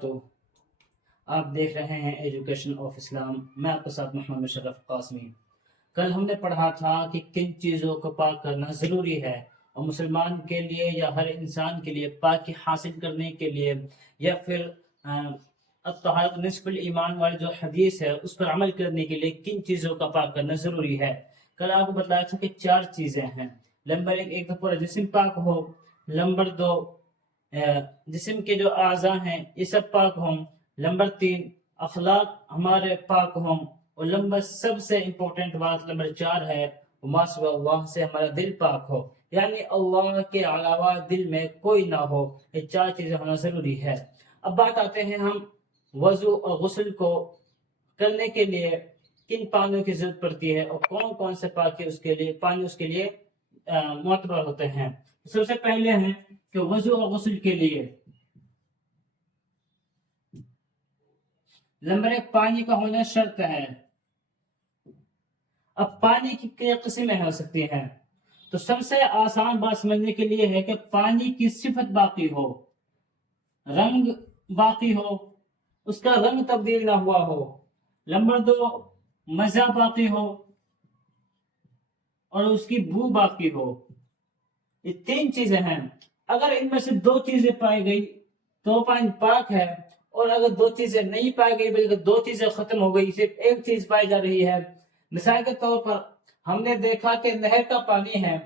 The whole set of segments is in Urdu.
تو آپ دیکھ رہے ہیں ایجوکیشن آف اسلام. میں آپ کے ساتھ محمد مشرف قاسمی. کل ہم نے پڑھا تھا کہ کن چیزوں کو پاک کرنا ضروری ہے، اور مسلمان کے لیے یا ہر انسان کے لیے پاکی حاصل کرنے کے لیے یا پھر الطہارۃ نصف الایمان والی جو حدیث ہے اس پر عمل کرنے کے لیے کن چیزوں کا پاک کرنا ضروری ہے. کل آپ کو بتایا تھا کہ 4 چیزیں ہیں. نمبر 1 ایک تو پورا جسم پاک ہو. نمبر 2 جسم کے جو اعضاء ہیں یہ سب پاک ہوں. نمبر 3 اخلاق ہمارے پاک ہوں. اور نمبر سب سے امپورٹنٹ بات نمبر 4 ہے ما سوا اللہ سے ہمارا دل پاک ہو، یعنی اللہ کے علاوہ دل میں کوئی نہ ہو. یہ 4 چیزیں ہونا ضروری ہے. اب بات آتے ہیں ہم وضو اور غسل کو کرنے کے لیے کن پانیوں کی ضرورت پڑتی ہے اور کون کون سے پاکی اس کے لیے پانی اس کے لیے معتبر ہوتے ہیں. سب سے پہلے ہیں کہ وضو اور غسل کے لیے نمبر 1 پانی کا ہونا شرط ہے. اب پانی کی کئی قسمیں ہو سکتی ہیں، تو سب سے آسان بات سمجھنے کے لیے ہے کہ پانی کی صفت باقی ہو، رنگ باقی ہو، اس کا رنگ تبدیل نہ ہوا ہو. نمبر 2 مزہ باقی ہو اور اس کی بو باقی ہو. یہ 3 چیزیں ہیں. اگر ان میں سے 2 چیزیں پائی گئی تو پانی پاک ہے، اور اگر 2 چیزیں نہیں پائی گئی بلکہ 2 چیزیں ختم ہو گئی، صرف ایک چیز پائی جا رہی ہے. مثال کے طور پر ہم نے دیکھا کہ نہر کا پانی ہے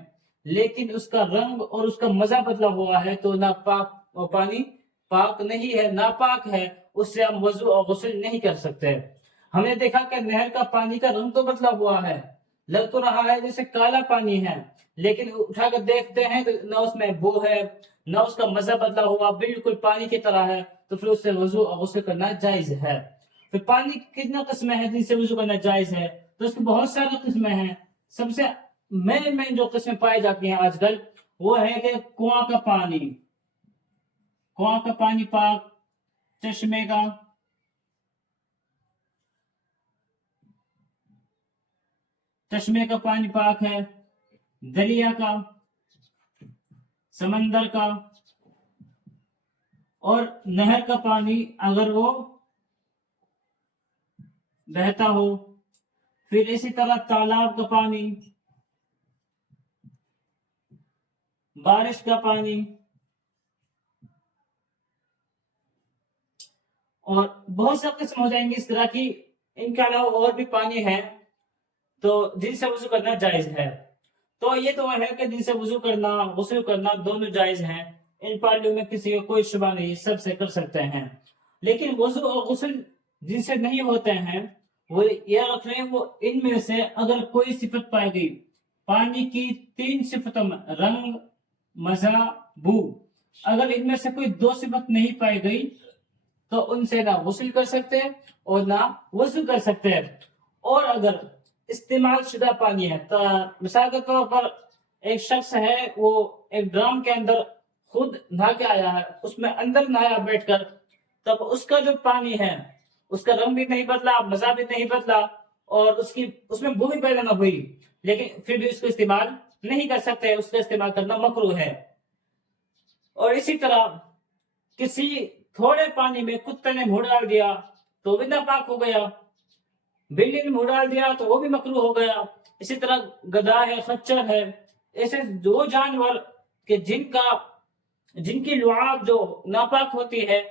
لیکن اس کا رنگ اور اس کا مزہ بدلا ہوا ہے، تو وہ پانی پاک نہیں ہے، ناپاک ہے. اس سے ہم وضو اور غسل نہیں کر سکتے. ہم نے دیکھا کہ نہر کا پانی کا رنگ تو بدلا ہوا ہے، لگ تو رہا ہے جیسے کالا پانی ہے، لیکن اٹھا کر دیکھتے ہیں تو نہ اس میں بو ہے نہ اس کا مزہ بدلا ہوا، بالکل پانی کی طرح ہے. تو پھر اس سے وضو اور غسل کرنا جائز ہے. پھر پانی کی کتنا قسمیں ہیں جن سے وضو کرنا جائز ہے؟ تو اس کی بہت ساری قسمیں ہیں. سب سے مین جو قسمیں پائی جاتی ہیں آج کل وہ ہے کہ کنواں کا پانی پاک، چشمے کا پانی پاک ہے، دریا کا، سمندر کا، اور نہر کا پانی اگر وہ بہتا ہو. پھر اسی طرح تالاب کا پانی، بارش کا پانی، اور بہت سے قسم ہو جائیں گی اس طرح کی. ان کے علاوہ اور بھی پانی ہے تو جن سے وضو کرنا جائز ہے. تو یہ تو ہے کہ جن سے وضو کرنا غسل کرنا دونوں جائز ہیں. ان پانیوں میں کسی کو کوئی شبہ نہیں، سب سے کر سکتے ہیں. لیکن وضو اور غسل جن سے نہیں ہوتے ہیں وہ یہ رکھ رہے ہیں، وہ ان میں سے اگر کوئی صفت پائی گئی پانی کی 3 صفتوں میں رنگ، مزہ، بو، اگر ان میں سے کوئی 2 صفت نہیں پائی گئی تو ان سے نہ غسل کر سکتے اور نہ وضو کر سکتے. اور اگر استعمال شدہ پانی ہے تو مثال کے طور پر ایک شخص ہے وہ ایک ڈرم کے اندر خود نہا کے آیا ہے، اس میں اندر نہایا بیٹھ کر، تب اس کا جو پانی ہے اس کا رنگ بھی نہیں بدلا، مزہ بھی نہیں بدلا، اور اس میں بو بھی پیدا نہ ہوئی، لیکن پھر بھی اس کو استعمال نہیں کر سکتے، اس کا استعمال کرنا مکروہ ہے. اور اسی طرح کسی تھوڑے پانی میں کتے نے منہ ڈال دیا تو بھی ناپاک ہو گیا، بلی نے منہ ڈال دیا تو وہ بھی مکروہ ہو گیا. اسی طرح گدھا ہے، خچر ہے، ایسے 2 جانور کہ جن کی لعاب جو ناپاک ہوتی ہے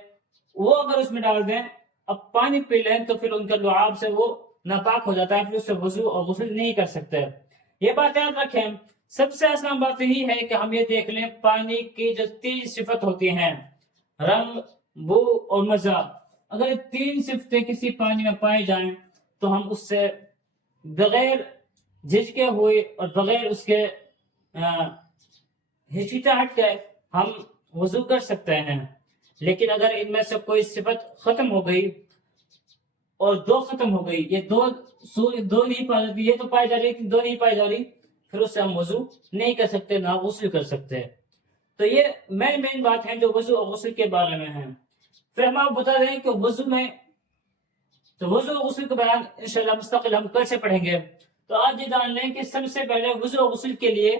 وہ اگر اس میں ڈال دیں، اب پانی پی لیں تو پھر ان کا لعاب سے وہ ناپاک ہو جاتا ہے، پھر اس سے وضو اور غسل نہیں کر سکتے. یہ بات یاد رکھیں. سب سے آسان بات یہی ہے کہ ہم یہ دیکھ لیں پانی کی جو 3 صفت ہوتی ہیں، رنگ، بو اور مزہ، اگر یہ 3 صفتیں کسی پانی میں پائے جائیں تو ہم اس سے بغیر جھجکے ہوئے اور بغیر اس کے ہچکچاہٹ کے ہم وضو کر سکتے ہیں. لیکن اگر ان میں سے کوئی صفت ختم ہو گئی اور 2 ختم ہو گئی، یہ دو نہیں پائی جاتی، یہ تو پائی جا رہی لیکن 2 نہیں پائی جا رہی، پھر اس سے ہم وضو نہیں کر سکتے، نہ غسل کر سکتے. تو یہ مین بات ہے جو وضو اور غسل کے بارے میں ہے. پھر ہم آپ بتا رہے ہیں کہ وضو اور غسل کا بیان انشاءاللہ مستقل ہم کل سے پڑھیں گے. تو آج یہ جان لیں کہ سب سے پہلے وضو اور غسل کے لیے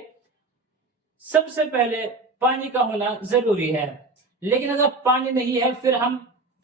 سب سے پہلے پانی کا ہونا ضروری ہے. لیکن اگر پانی نہیں ہے پھر ہم